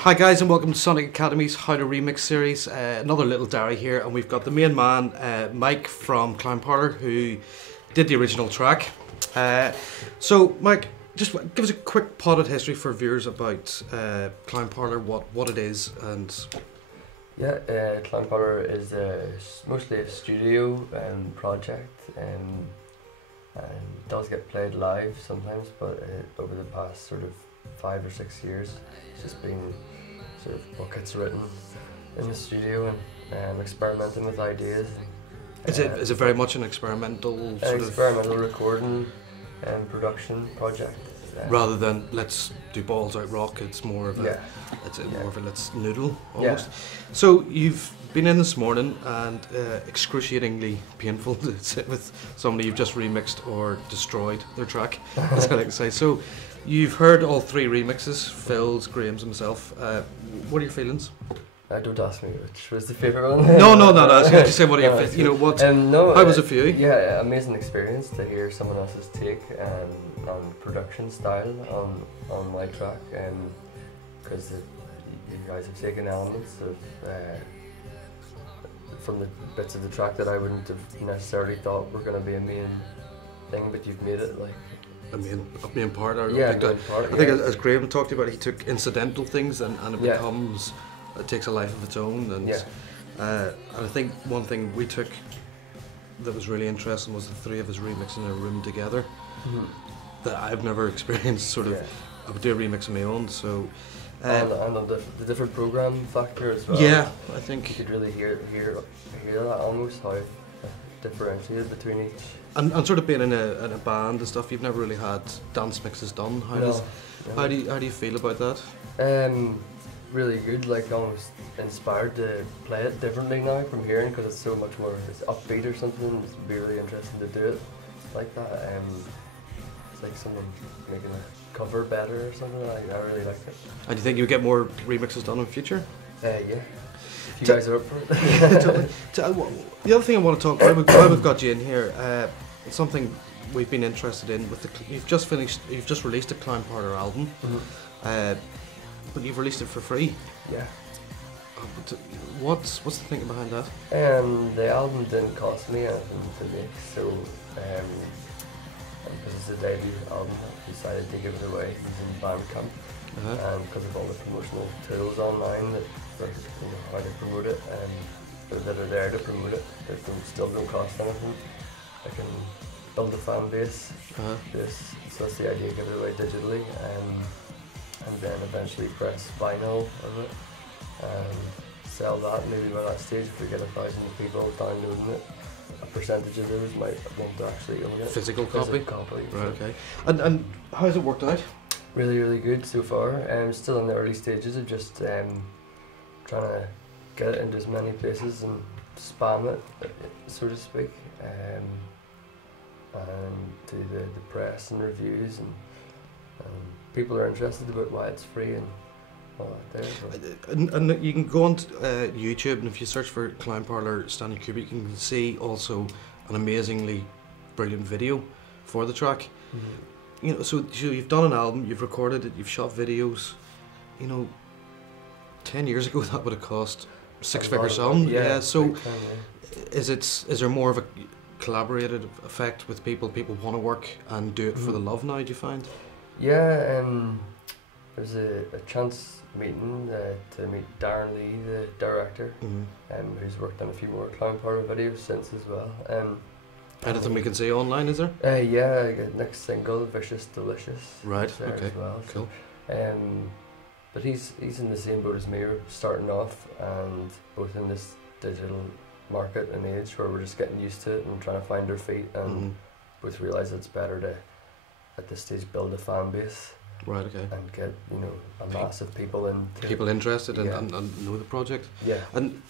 Hi guys, and welcome to Sonic Academy's How to Remix series. Another little diary here, and we've got the main man, Mike from Clownparlour, who did the original track. So Mike, just give us a quick potted history for viewers about Clownparlour, what it is, and... Yeah, Clownparlour is mostly a studio project, and does get played live sometimes, but over the past sort of 5 or 6 years, it's just been sort of buckets written in the studio and experimenting with ideas. Is it very much an experimental recording and production project? Rather than let's do balls out rock, it's more of a more of a let's noodle almost. Yeah. So you've been in this morning, and excruciatingly painful to sit with somebody you've just remixed or destroyed their track, as I like to say. So you've heard all 3 remixes, Phil's, Graham's, and myself. What are your feelings? Don't ask me which was the favourite one. No, not asking. Just say what are you know what? How was it for you? Yeah, amazing experience to hear someone else's take on production style on my track, because you guys have taken elements of from the bits of the track that I wouldn't have necessarily thought were going to be a main thing, but you've made it like a main part. I think as Graham talked about, he took incidental things and it becomes, it takes a life of its own. And I think one thing we took that was really interesting was the 3 of us remixing in a room together. Mm-hmm. That I've never experienced. Sort of, I would do a remix of my own. So. And on the different program factor as well. Yeah, I think you could really hear that almost, how differentiated between each. And sort of being in a band and stuff, you've never really had dance mixes done. How do you feel about that? Really good. Like, almost inspired to play it differently now from hearing, because it's so much more upbeat or something. It'd be really interesting to do it like that. It's like someone making a cover better or something. I really like it. And do you think you'll get more remixes done in the future? Yeah. If you guys are up for it. The other thing I want to talk about, why we've got you in here, something we've been interested in with you've just released a Clownparlour album, but you've released it for free. Yeah. What's the thinking behind that? The album didn't cost me anything to make, so because it's a debut album, I decided to give it away using Bandcamp, and because of all the promotional tools online that how to promote it, that are there to promote it, that still don't cost anything. I can build a fan base. So that's the idea, give it away digitally, and then eventually press vinyl of it and sell that. Maybe by that stage, if we get 1,000 people downloading it, a percentage of those might want to actually own it. Physical copy. Right. Okay. And how's it worked out? Really, really good so far. Still in the early stages of just trying to get it into as many places and spam it, so to speak, and do the press and reviews, and people are interested about why it's free and all that there. And you can go on YouTube, and if you search for Clownparlour Stanley Kubrick, you can see also an amazingly brilliant video for the track. Mm-hmm. You know, so you've done an album, you've recorded it, you've shot videos. You know, 10 years ago that would have cost 6-figure sum. Yeah. So is there more of a collaborative effect with people? People want to work and do it for the love now, do you find? Yeah, there was a chance meeting to meet Darren Lee, the director, who's worked on a few more Clownparlour videos since as well. Anything we can see online, is there? Yeah, next single, Vicious Delicious. Right, okay, as well. Cool. But he's in the same boat as me, starting off, and both in this digital market and age where we're just getting used to it and trying to find our feet, and both realise it's better to, at this stage, build a fan base. Right, okay. And get, a mass of people interested and know the project. Yeah. And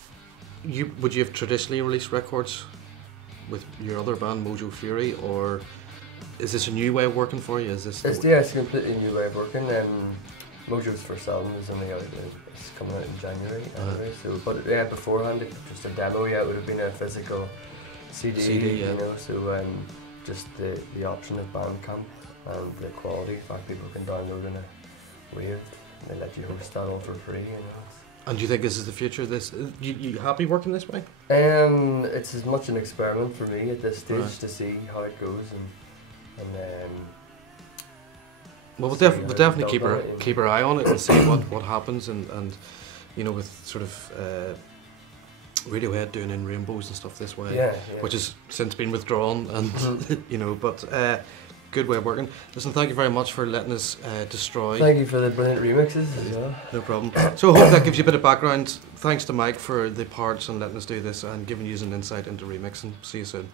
would you have traditionally released records with your other band, Mojo Fury, or is this a new way of working for you? It's a completely new way of working. Mojo's first album is only out, it's coming out in January anyway. So, but beforehand, just a demo. It would have been a physical CD, So just the option of Bandcamp and the quality, in fact, people can download in a wave they let you host that all for free. And do you think this is the future of this? You happy working this way? It's as much an experiment for me at this stage, right, to see how it goes, and well, we'll definitely keep our eye on it and see what happens, and you know, with sort of Radiohead doing In Rainbows and stuff this way, yeah. which has since been withdrawn, and you know, but good way of working. Listen, thank you very much for letting us destroy. Thank you for the brilliant remixes as well. No problem. So I hope that gives you a bit of background. Thanks to Mike for the parts and letting us do this and giving you an insight into remixing. See you soon.